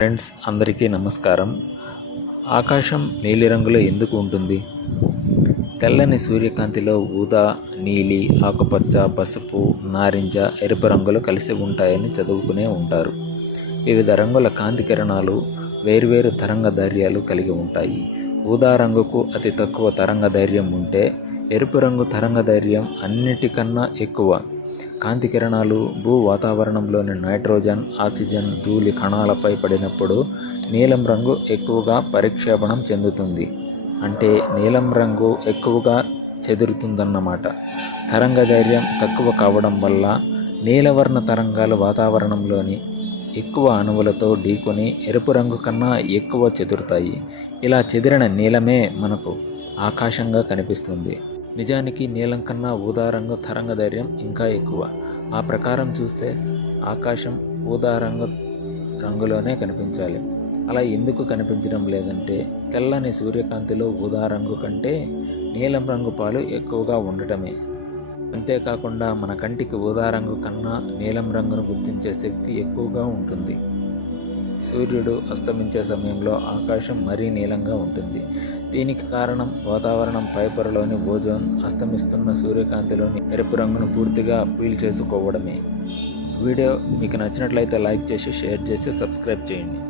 Friends అందరికీ నమస్కారం. ఆకాశం నీలిరంగులో ఎందుకు ఉంటుంది? తెల్లని సూర్యకాంతిలో ఊదా, నీలి, ఆకుపచ్చ, పసుపు, నారింజ, ఎరుపు రంగులు కలిసి ఉంటాయని చదువుకునే ఉంటారు. వివిధ రంగుల కాంతి కిరణాలు వేర్వేరు తరంగదైర్ఘ్యాలు కలిగి ఉంటాయి. ఊదా రంగుకు అతి తక్కువ తరంగదైర్ఘ్యం ఉంటే, ఎరుపు రంగు తరంగదైర్ఘ్యం అన్నిటికన్నా ఎక్కువ. కాంతి కిరణాలు భూ వాతావరణంలోని నైట్రోజన్, ఆక్సిజన్, ధూళి కణాలపై పడినప్పుడు నీలం రంగు ఎక్కువగా పరిక్షేపణం చెందుతుంది. అంటే నీలం రంగు ఎక్కువగా చెదురుతుందన్నమాట. తరంగదైర్ఘ్యం తక్కువ కావడం వల్ల నీలవర్ణ తరంగాలు వాతావరణంలోని ఎక్కువ అణువులతో ఢీకొని ఎరుపు రంగు కన్నా ఎక్కువ చెదురుతాయి. ఇలా చెదిరిన నీలమే మనకు ఆకాశంగా కనిపిస్తుంది. నిజానికి నీలం కన్నా ఊదా రంగు తరంగదైర్ఘ్యం ఇంకా ఎక్కువ. ఆ ప్రకారం చూస్తే ఆకాశం ఊదా రంగులోనే కనిపించాలి. అలా ఎందుకు కనిపించడం లేదంటే, తెల్లని సూర్యకాంతిలో ఊదా రంగు కంటే నీలం రంగు పాలు ఎక్కువగా ఉండటమే. అంతేకాకుండా మన కంటికి ఊదా రంగు కన్నా నీలం రంగును గుర్తించే శక్తి ఎక్కువగా ఉంటుంది. సూర్యుడు అస్తమించే సమయంలో ఆకాశం మరీ నీలంగా ఉంటుంది. దీనికి కారణం వాతావరణం పైపొరలోని ఓజోన్ అస్తమిస్తున్న సూర్యకాంతిలోని ఎరుపు రంగును పూర్తిగా పీల్చేసుకోవడమే. వీడియో మీకు నచ్చినట్లయితే లైక్ చేసి, షేర్ చేసి, సబ్స్క్రైబ్ చేయండి.